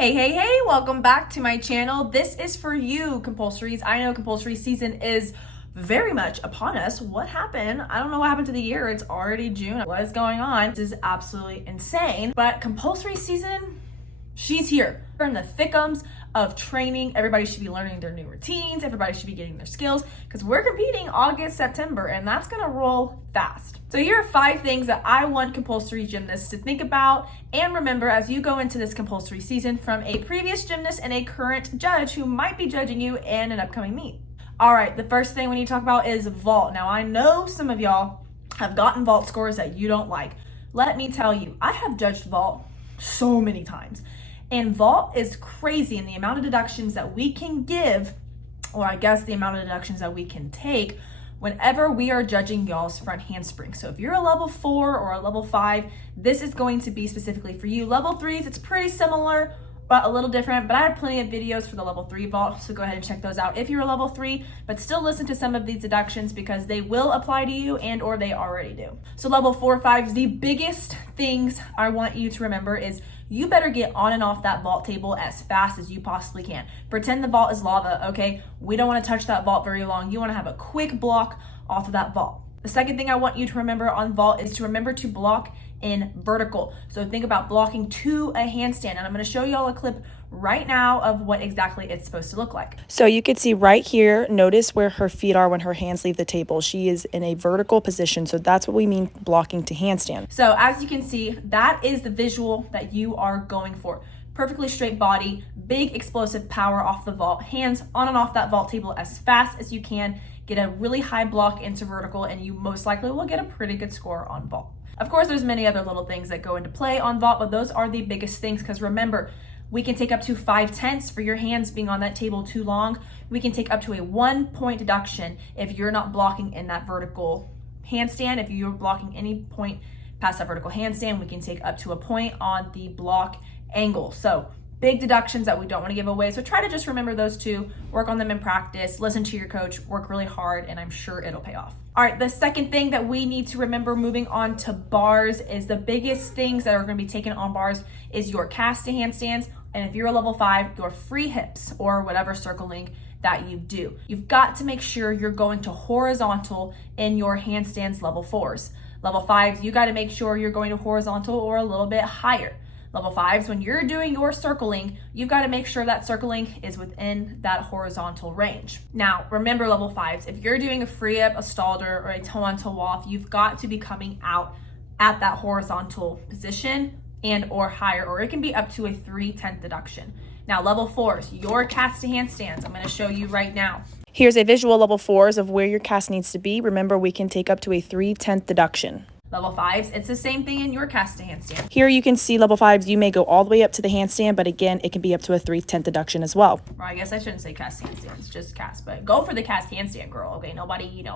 Hey, welcome back to my channel. This is for you, compulsories. I know compulsory season is very much upon us. What happened? I don't know what happened to the year. It's already June. What is going on? This is absolutely insane. But compulsory season, she's here. We're in the thickums of training. Everybody should be learning their new routines. Everybody should be getting their skills because we're competing August, September, and that's gonna roll fast. So here are 5 things that I want compulsory gymnasts to think about and remember as you go into this compulsory season from a previous gymnast and a current judge who might be judging you in an upcoming meet. All right, the first thing we need to talk about is vault. Now I know some of y'all have gotten vault scores that you don't like. Let me tell you, I have judged vault so many times. And vault is crazy in the amount of deductions that we can give, or I guess the amount of deductions that we can take whenever we are judging y'all's front handspring. So if you're a level 4 or a level 5, this is going to be specifically for you. Level 3s, it's pretty similar, but a little different. But I have plenty of videos for the level 3 vault, so go ahead and check those out if you're a level 3, but still listen to some of these deductions because they will apply to you and or they already do. So level 4, 5, the biggest things I want you to remember is you better get on and off that vault table as fast as you possibly can. Pretend the vault is lava, okay? We don't want to touch that vault very long. You want to have a quick block off of that vault. The second thing I want you to remember on vault is to remember to block in vertical. So think about blocking to a handstand. And I'm going to show y'all a clip right now of what exactly it's supposed to look like. So you can see right here, notice where her feet are when her hands leave the table. She is in a vertical position. So that's what we mean blocking to handstand. So as you can see, that is the visual that you are going for. Perfectly straight body, big explosive power off the vault, hands on and off that vault table as fast as you can, get a really high block into vertical, and you most likely will get a pretty good score on vault. Of course, there's many other little things that go into play on vault, but those are the biggest things because remember, we can take up to 5/10 for your hands being on that table too long. We can take up to a 1-point deduction if you're not blocking in that vertical handstand. If you're blocking any point past that vertical handstand, we can take up to a point on the block angle. So big deductions that we don't want to give away. So try to just remember those two, work on them in practice, listen to your coach, work really hard, and I'm sure it'll pay off. All right, the second thing that we need to remember moving on to bars is the biggest things that are going to be taken on bars is your cast to handstands. And if you're a level 5, your free hips or whatever circling that you do. You've got to make sure you're going to horizontal in your handstands level 4s. Level 5s, you got to make sure you're going to horizontal or a little bit higher. Level 5s, when you're doing your circling, you've got to make sure that circling is within that horizontal range. Now, remember level 5s, if you're doing a free up, a stalder, or a toe-on-toe off, you've got to be coming out at that horizontal position and or higher, or it can be up to a 3/10 deduction. Now, level 4s, your cast to handstands, I'm going to show you right now. Here's a visual level 4s of where your cast needs to be. Remember, we can take up to a 3/10 deduction. Level 5s, it's the same thing in your cast to handstand. Here you can see level 5s, you may go all the way up to the handstand, but again, it can be up to a 3/10 deduction as well. Or I guess I shouldn't say cast handstands, just cast, but go for the cast handstand, girl, okay? Nobody,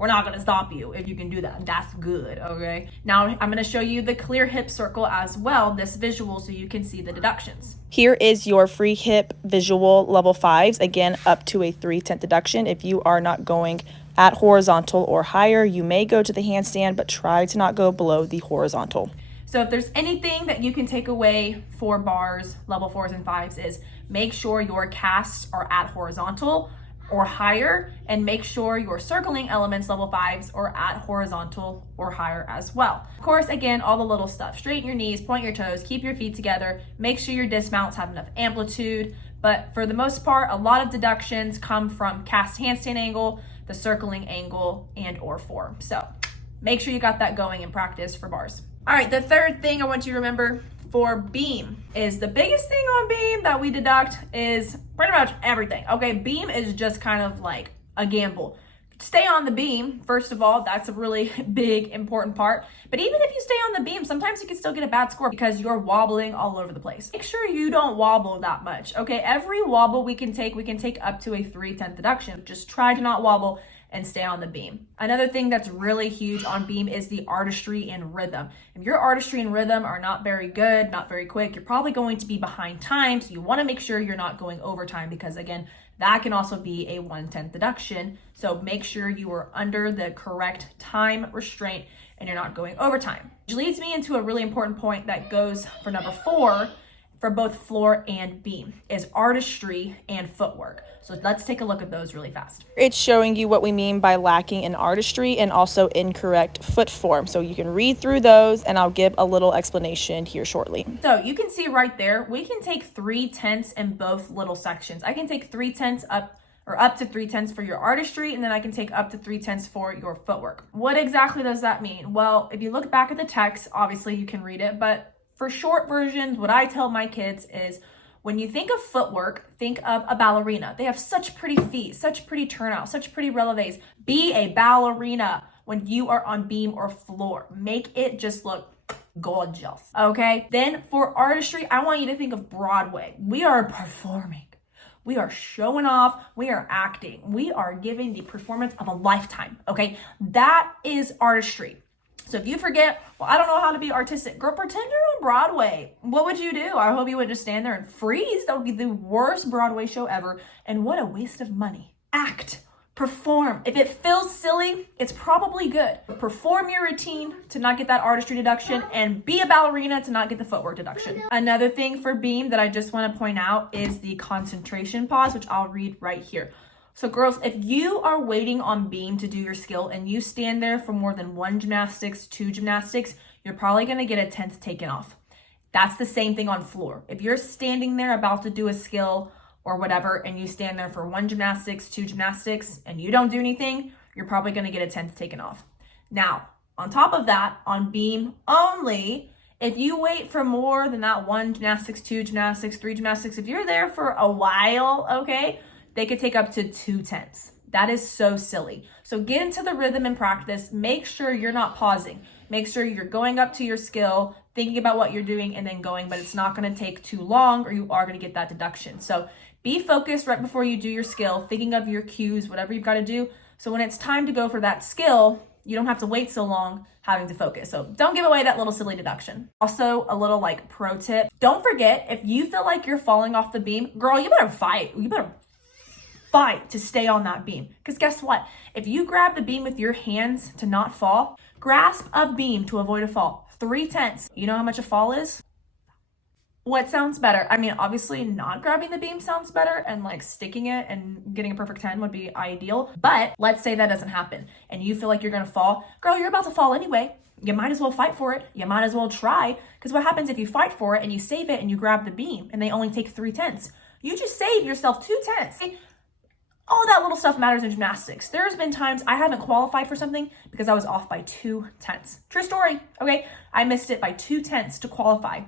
we're not gonna stop you if you can do that. That's good, okay? Now I'm gonna show you the clear hip circle as well, this visual, so you can see the deductions. Here is your free hip visual level 5s, again, up to a 3/10 deduction. If you are not going at horizontal or higher, you may go to the handstand, but try to not go below the horizontal. So if there's anything that you can take away for bars, level 4s and 5s is make sure your casts are at horizontal or higher, and make sure your circling elements, level 5s, are at horizontal or higher as well. Of course, again, all the little stuff. Straighten your knees, point your toes, keep your feet together, make sure your dismounts have enough amplitude, but for the most part, a lot of deductions come from cast handstand angle, the circling angle, and or form. So make sure you got that going in practice for bars. All right, the third thing I want you to remember for beam is the biggest thing on beam that we deduct is pretty much everything. Okay, beam is just kind of like a gamble. Stay on the beam, first of all, that's a really big, important part. But even if you stay on the beam, sometimes you can still get a bad score because you're wobbling all over the place. Make sure you don't wobble that much, okay? Every wobble we can take up to a 3/10 deduction. Just try to not wobble and stay on the beam. Another thing that's really huge on beam is the artistry and rhythm. If your artistry and rhythm are not very good, not very quick, you're probably going to be behind time. So you want to make sure you're not going overtime because again, that can also be a 1/10 deduction. So make sure you are under the correct time restraint and you're not going overtime. Which leads me into a really important point that goes for number 4. for both floor and beam is artistry and footwork. So let's take a look at those really fast. It's showing you what we mean by lacking in artistry and also incorrect foot form. So you can read through those, and I'll give a little explanation here shortly. So you can see right there, we can take 3/10 in both little sections. I can take 3/10 up to 3/10 for your artistry, and then I can take up to 3/10 for your footwork. What exactly does that mean? Well, if you look back at the text, obviously you can read it, but for short versions, what I tell my kids is when you think of footwork, think of a ballerina. They have such pretty feet, such pretty turnout, such pretty releves. Be a ballerina when you are on beam or floor. Make it just look gorgeous, okay? Then for artistry, I want you to think of Broadway. We are performing. We are showing off. We are acting. We are giving the performance of a lifetime, okay? That is artistry. So if you forget, well, I don't know how to be artistic. Girl, pretend you're on Broadway. What would you do? I hope you would just stand there and freeze. That would be the worst Broadway show ever. And what a waste of money. Act. Perform. If it feels silly, it's probably good. Perform your routine to not get that artistry deduction, and be a ballerina to not get the footwork deduction. Another thing for beam that I just want to point out is the concentration pause, which I'll read right here. So girls, if you are waiting on beam to do your skill and you stand there for more than 1 gymnastics, 2 gymnastics, you're probably going to get a 10th taken off. That's the same thing on floor. If you're standing there about to do a skill or whatever, and you stand there for 1 gymnastics, 2 gymnastics, and you don't do anything, you're probably going to get a 10th taken off. Now, on top of that, on beam only, if you wait for more than that 1 gymnastics, 2 gymnastics, 3 gymnastics, if you're there for a while, okay, they could take up to 2 tenths. That is so silly. So get into the rhythm and practice. Make sure you're not pausing. Make sure you're going up to your skill, thinking about what you're doing, and then going, but it's not going to take too long or you are going to get that deduction. So be focused right before you do your skill, thinking of your cues, whatever you've got to do. So when it's time to go for that skill, you don't have to wait so long having to focus. So don't give away that little silly deduction. Also, a little like pro tip. Don't forget, if you feel like you're falling off the beam, girl, you better fight. You better fight to stay on that beam. Because guess what? If you grab the beam with your hands to not fall, grasp a beam to avoid a fall. 3/10. You know how much a fall is? What sounds better? I mean, obviously not grabbing the beam sounds better, and like sticking it and getting a perfect 10 would be ideal. But let's say that doesn't happen and you feel like you're gonna fall. Girl, you're about to fall anyway. You might as well fight for it. You might as well try. Because what happens if you fight for it and you save it and you grab the beam and they only take 3/10? You just save yourself 2/10. All that little stuff matters in gymnastics. There's been times I haven't qualified for something because I was off by 2/10. True story, okay? I missed it by 2/10 to qualify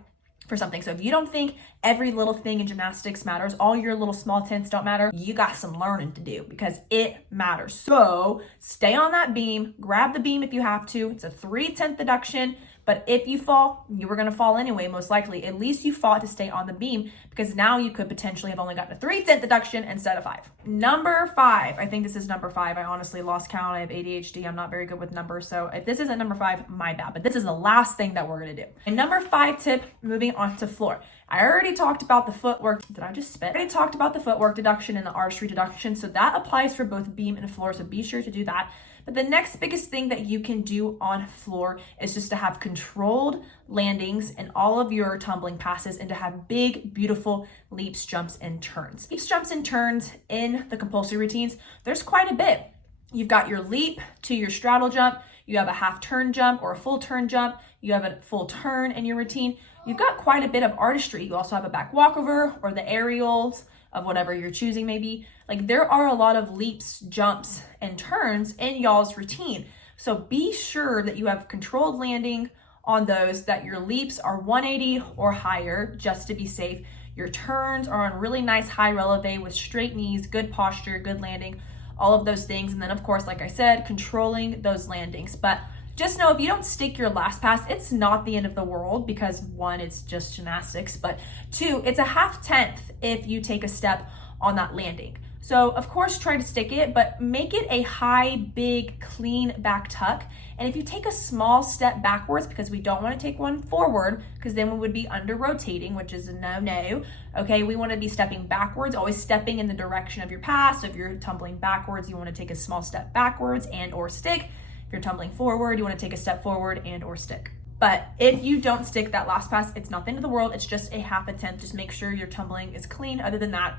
for something. So if you don't think every little thing in gymnastics matters, all your little small tenths don't matter, you got some learning to do because it matters. So stay on that beam, grab the beam if you have to. It's a 3/10 deduction. But if you fall, you were going to fall anyway, most likely. At least you fought to stay on the beam because now you could potentially have only gotten a 3/10 deduction instead of 5. Number 5. I think this is number 5. I honestly lost count. I have ADHD. I'm not very good with numbers. So if this isn't number 5, my bad. But this is the last thing that we're going to do. And number 5 tip, moving on to floor. I already talked about the footwork. Did I just spit? I already talked about the footwork deduction and the artistry deduction. So that applies for both beam and floor. So be sure to do that. But the next biggest thing that you can do on floor is just to have controlled landings in all of your tumbling passes and to have big, beautiful leaps, jumps, and turns. Leaps, jumps, and turns in the compulsory routines, there's quite a bit. You've got your leap to your straddle jump. You have a half turn jump or a full turn jump. You have a full turn in your routine. You've got quite a bit of artistry. You also have a back walkover or the aerials of whatever you're choosing maybe. Like there are a lot of leaps, jumps, and turns in y'all's routine. So be sure that you have controlled landing on those, that your leaps are 180 or higher just to be safe. Your turns are on really nice high releve with straight knees, good posture, good landing, all of those things. And then of course, like I said, controlling those landings. But just know if you don't stick your last pass, it's not the end of the world because 1, it's just gymnastics, but 2, it's a half tenth if you take a step on that landing. So of course, try to stick it, but make it a high, big, clean back tuck. And if you take a small step backwards, because we don't want to take one forward, because then we would be under rotating, which is a no-no. Okay, we want to be stepping backwards, always stepping in the direction of your pass. So if you're tumbling backwards, you want to take a small step backwards and or stick. If you're tumbling forward, you want to take a step forward and or stick. But if you don't stick that last pass, it's not the end of the world. It's just a half attempt. Just make sure your tumbling is clean other than that.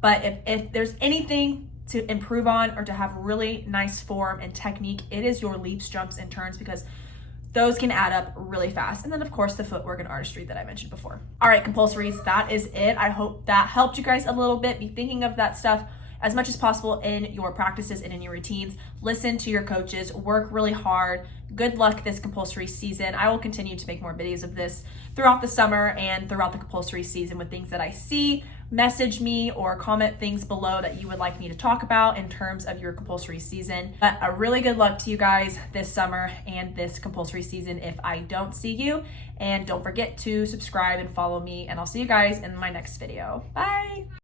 But if there's anything to improve on or to have really nice form and technique, it is your leaps, jumps, and turns, because those can add up really fast. And then of course the footwork and artistry that I mentioned before. All right, compulsories, that is it. I hope that helped you guys a little bit. Be thinking of that stuff as much as possible in your practices and in your routines. Listen to your coaches, work really hard. Good luck this compulsory season. I will continue to make more videos of this throughout the summer and throughout the compulsory season with things that I see. Message me or comment things below that you would like me to talk about in terms of your compulsory season. But a really good luck to you guys this summer and this compulsory season if I don't see you. And don't forget to subscribe and follow me, and I'll see you guys in my next video. Bye.